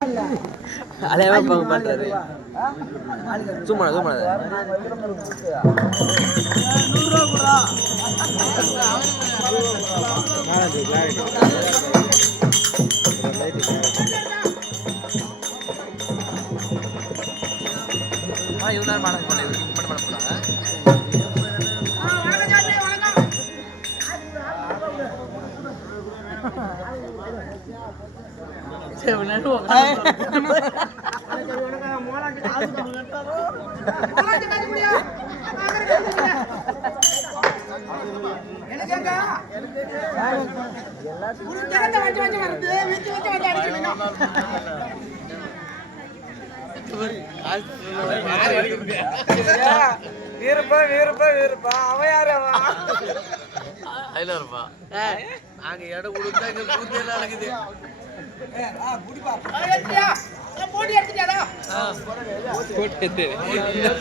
அலையவா பண்றாரு சும்மா சும்மா இவனார் மனசு போல இவருக்கு மட்டும் பண்ண போறாங்க வீரப்பா வீரப்பா வீரப்பா அவன் யாரு ஐநூறுபா நாங்க இடம் கொடுத்தா இங்க கூத்தேல நடக்குது போட்டி எடுத்துட்டியா